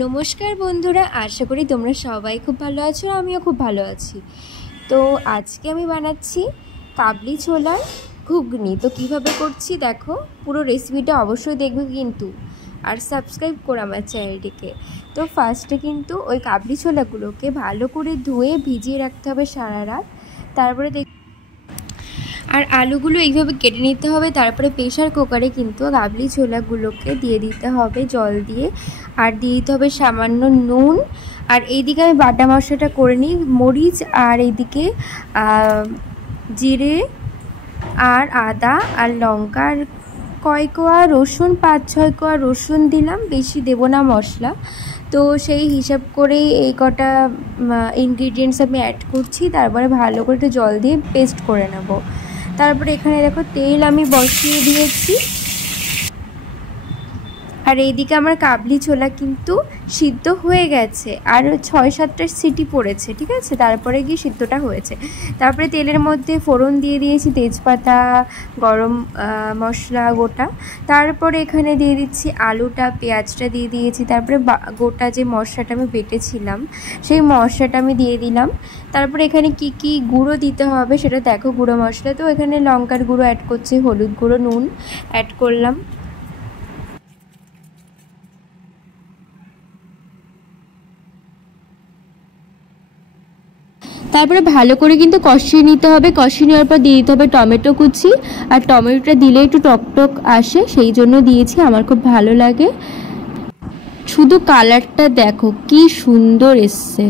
নমস্কার বন্ধুরা, আশা করি তোমরা সবাই খুব ভালো আছো। আমিও খুব ভালো আছি। তো আজকে আমি বানাচ্ছি কাবলি ছোলার ঘুগনি। তো কিভাবে করছি দেখো, পুরো রেসিপিটা অবশ্যই দেখবে কিন্তু, আর সাবস্ক্রাইব করো আমার চ্যানেলটিকে। তো ফার্স্টে কিন্তু ওই কাবলি ছোলাগুলোকে ভালো করে ধুয়ে ভিজিয়ে রাখতে হবে সারা রাত। তারপরে আর আলুগুলো এইভাবে কেটে নিতে হবে। তারপরে প্রেশার কুকারে কিন্তু কাবলি ছোলাগুলোকে দিয়ে দিতে হবে জল দিয়ে, আর দিয়ে দিতে হবে সামান্য নুন। আর এইদিকে আমি বাটা মশলাটা করে নিই, মরিচ আর এইদিকে জিরে আর আদা আর লঙ্কা আর কয় কোয়া রসুন, 5-6 কোয়া রসুন দিলাম, বেশি দেবো না মশলা। তো সেই হিসাব করেই এই কটা ইনগ্রিডিয়েন্টস আমি অ্যাড করছি। তারপরে ভালো করে একটু জল দিয়ে পেস্ট করে নেব। তারপরে এখানে দেখো তেল আমি বসিয়ে দিয়েছি। আর এইদিকে আমার কাবলি ছোলা কিন্তু সিদ্ধ হয়ে গেছে, আর 6-7টা সিটি পড়েছে, ঠিক আছে, তারপরে গিয়ে সিদ্ধটা হয়েছে। তারপরে তেলের মধ্যে ফোড়ন দিয়ে দিয়েছি তেজপাতা, গরম মশলা গোটা। তারপরে এখানে দিয়ে দিচ্ছি আলুটা, পেঁয়াজটা দিয়ে দিয়েছি। তারপরে গোটা যে মশলাটা আমি বেটেছিলাম সেই মশলাটা আমি দিয়ে দিলাম। তারপরে এখানে কি কি গুঁড়ো দিতে হবে সেটা দেখো, গুঁড়ো মশলা তো এখানে লঙ্কার গুঁড়ো অ্যাড করছি, হলুদ গুঁড়ো, নুন অ্যাড করলাম। তারপরে ভালো করে কিন্তু কষিয়ে নিতে হবে। কষিয়ে নেওয়ার পর দিয়ে দিতে হবে টমেটো কুচি, আর টমেটোটা দিলে একটু টকটক আসে, সেই জন্য দিয়েছি, আমার খুব ভালো লাগে। শুধু কালারটা দেখো কি সুন্দর এসছে।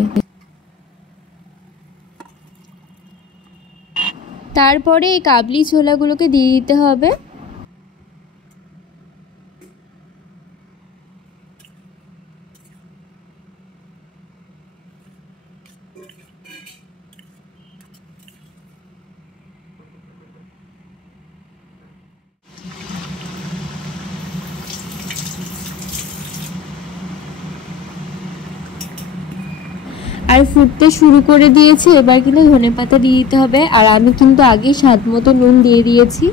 তারপরে এই কাবলি ছোলাগুলোকে দিয়ে দিতে হবে। আর ফুটতে শুরু করে দিয়েছে, এবার কিন্তু ধনেপাতা দিয়ে দিতে হবে। আর আমি কিন্তু আগেই স্বাদ মতো নুন দিয়ে দিয়েছি,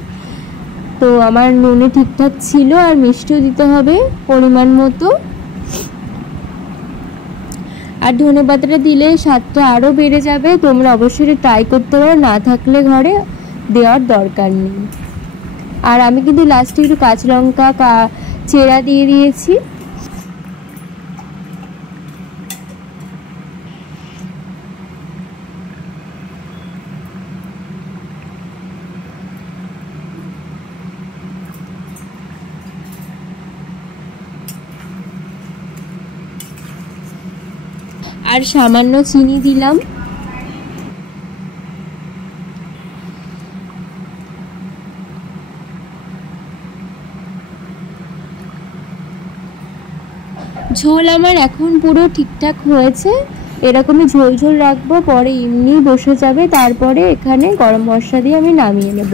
তো আমার নুনে ঠিকঠাক ছিল। আর মিষ্টিও দিতে হবে পরিমাণ মতো। আর ধনেপাতাটা দিলে স্বাদটা আরও বেড়ে যাবে। তোমরা অবশ্যই ট্রাই করতে পারো, না থাকলে ঘরে দেওয়ার দরকার নেই। আর আমি কিন্তু লাস্টে একটু কাঁচা লঙ্কা চেরা দিয়ে দিয়েছি। আর সামান্য চিনি দিলাম। ঝোল আমার এখন পুরো ঠিকঠাক হয়েছে, এরকমই ঝোল ঝোল রাখবো, পরে এমনি বসে যাবে। তারপরে এখানে গরম মশলা দিয়ে আমি নামিয়ে নেব।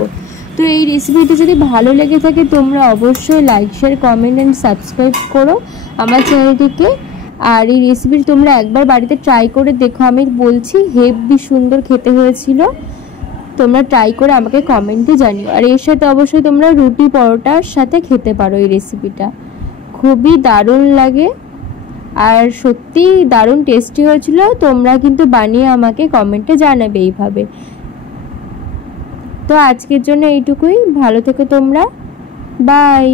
তো এই রেসিপিটি যদি ভালো লেগে থাকে তোমরা অবশ্যই like, share, comment and subscribe করো আমার চ্যানেলটিকে। আর এই রেসিপিটি তোমরা একবার বাড়িতে ট্রাই করে দেখো, আমি বলছি হেভি সুন্দর খেতে হয়েছিল। তোমরা ট্রাই করে আমাকে কমেন্টে জানিও। আর এর সাথে অবশ্যই তোমরা রুটি পরোটার সাথে খেতে পারো। এই রেসিপিটা খুবই দারুণ লাগে আর সত্যি দারুণ টেস্টি হয়েছিল। তোমরা কিন্তু বানিয়ে আমাকে কমেন্টে জানাবে এইভাবে। তো আজকের জন্য এইটুকুই, ভালো থেকো তোমরা, বাই।